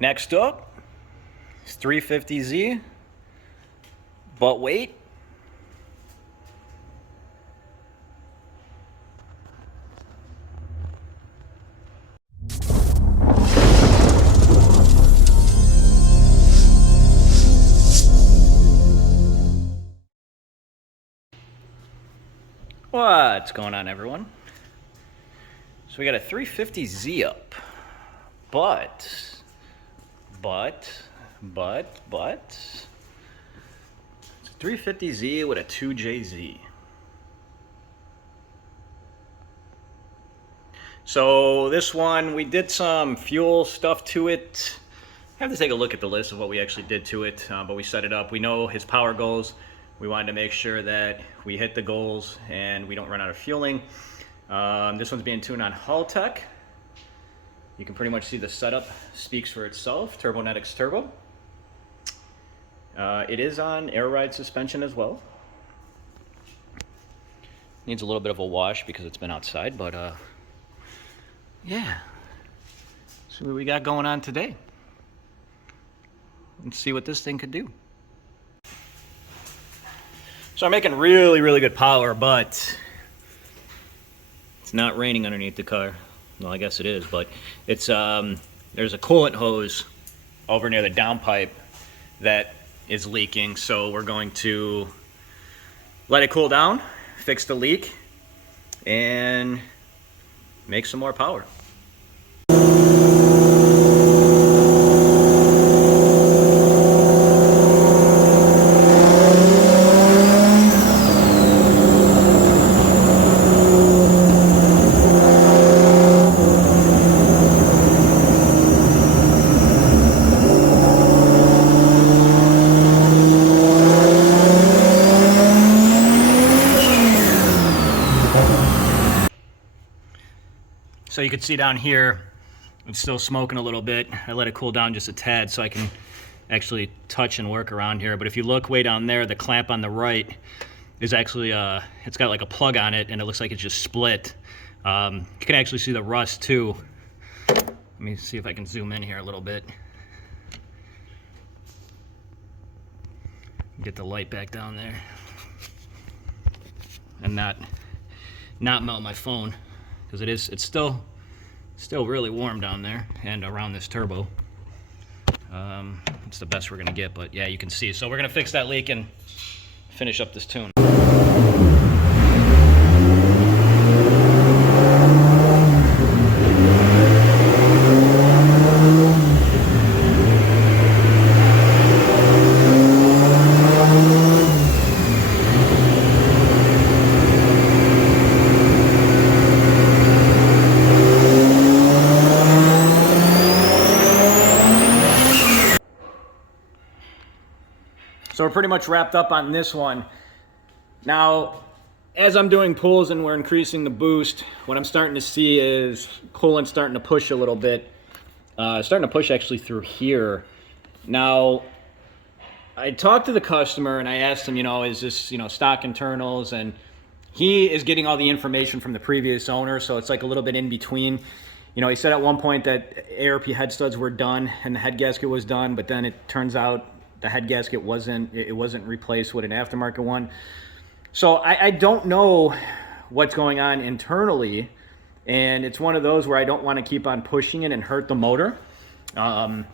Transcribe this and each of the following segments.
Next up is 350Z, but wait. What's going on, everyone? So we got a 350Z up, but it's a 350Z with a 2JZ. So this one, we did some fuel stuff to it. I have to take a look at the list of what we actually did to it, but we set it up. We know his power goals. We wanted to make sure that we hit the goals and we don't run out of fueling. This one's being tuned on Haltech. You can pretty much see the setup speaks for itself. Turbonetics turbo. It is on air ride suspension as well. Needs a little bit of a wash because it's been outside, but yeah. See what we got going on today. Let's see what this thing could do. So I'm making really good power, but it's not raining underneath the car. Well, I guess it is, but it's there's a coolant hose over near the downpipe that is leaking, so we're going to let it cool down, fix the leak, and make some more power. So you can see down here, it's still smoking a little bit. I let it cool down just a tad so I can actually touch and work around here. But if you look way down there, the clamp on the right is actually, it's got like a plug on it and it looks like it's just split. You can actually see the rust too. Let me see if I can zoom in here a little bit. Get the light back down there. And not melt my phone. Because it's still really warm down there and around this turbo. It's the best we're gonna get, but yeah, you can see. So we're gonna fix that leak and finish up this tune. So we're pretty much wrapped up on this one. Now, as I'm doing pulls and we're increasing the boost, what I'm starting to see is coolant starting to push a little bit. Starting to push actually through here. Now, I talked to the customer and I asked him, is this, stock internals? And he is getting all the information from the previous owner, so it's like a little bit in between. He said at one point that ARP head studs were done and the head gasket was done, but then it turns out the head gasket wasn't replaced with an aftermarket one. So I don't know what's going on internally, and it's one of those where I don't want to keep on pushing it and hurt the motor. And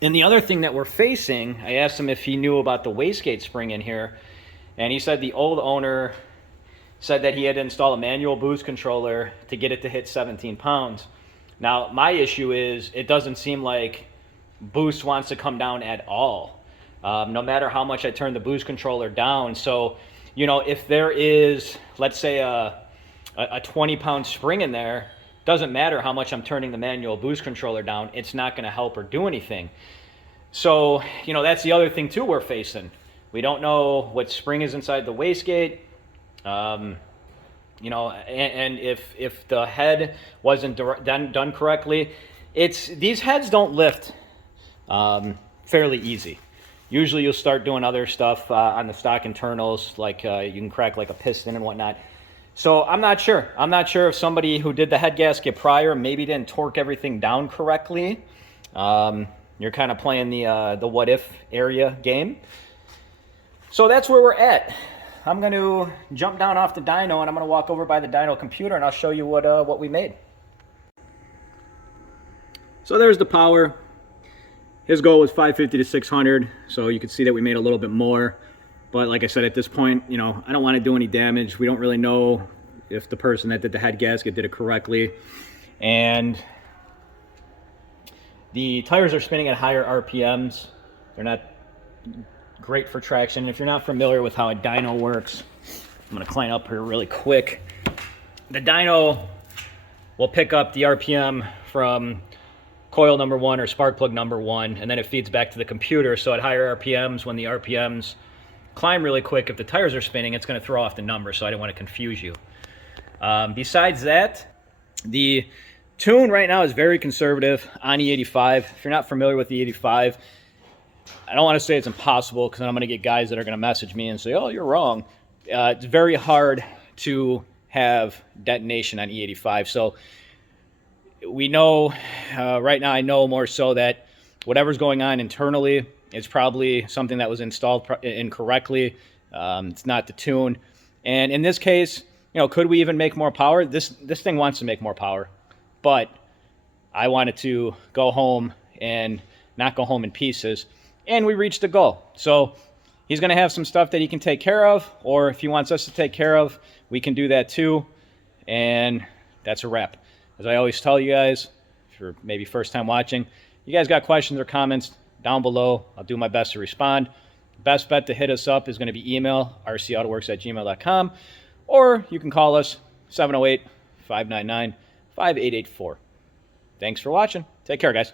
the other thing that we're facing, I asked him if he knew about the wastegate spring in here, and he said the old owner said that he had to install a manual boost controller to get it to hit 17 pounds. Now, my issue is it doesn't seem like boost wants to come down at all, no matter how much I turn the boost controller down. So, if there is, let's say, a 20-pound spring in there, doesn't matter how much I'm turning the manual boost controller down, it's not going to help or do anything. So, that's the other thing too we're facing. We don't know what spring is inside the wastegate. And if the head wasn't done correctly, these heads don't lift fairly easy. Usually you'll start doing other stuff on the stock internals, like you can crack like a piston and whatnot. So I'm not sure. I'm not sure if somebody who did the head gasket prior maybe didn't torque everything down correctly. You're kind of playing the what if area game. So that's where we're at. I'm going to jump down off the dyno, and I'm going to walk over by the dyno computer, and I'll show you what we made. So there's the power. His goal was 550 to 600, so you can see that we made a little bit more. But like I said, at this point, you know, I don't want to do any damage. We don't really know if the person that did the head gasket did it correctly. And the tires are spinning at higher RPMs. They're not great for traction. If you're not familiar with how a dyno works, I'm going to climb up here really quick. The dyno will pick up the RPM from coil number 1 or spark plug number 1, and then it feeds back to the computer. So at higher RPMs, when the RPMs climb really quick, if the tires are spinning, it's going to throw off the number, so I don't want to confuse you. Besides that, the tune right now is very conservative on E85. If you're not familiar with the E85, I don't want to say it's impossible, because then I'm going to get guys that are going to message me and say, oh, you're wrong. It's very hard to have detonation on E85. So we know, right now I know more so that whatever's going on internally is probably something that was installed incorrectly. It's not the tune. And in this case, you know, could we even make more power? This thing wants to make more power, but I wanted to go home and not go home in pieces. And we reached the goal. So he's going to have some stuff that he can take care of, or if he wants us to take care of, we can do that too. And that's a wrap. As I always tell you guys, if you're maybe first time watching, you guys got questions or comments down below. I'll do my best to respond. Best bet to hit us up is going to be email, rcautoworks@gmail.com, or you can call us 708-599-5884. Thanks for watching. Take care, guys.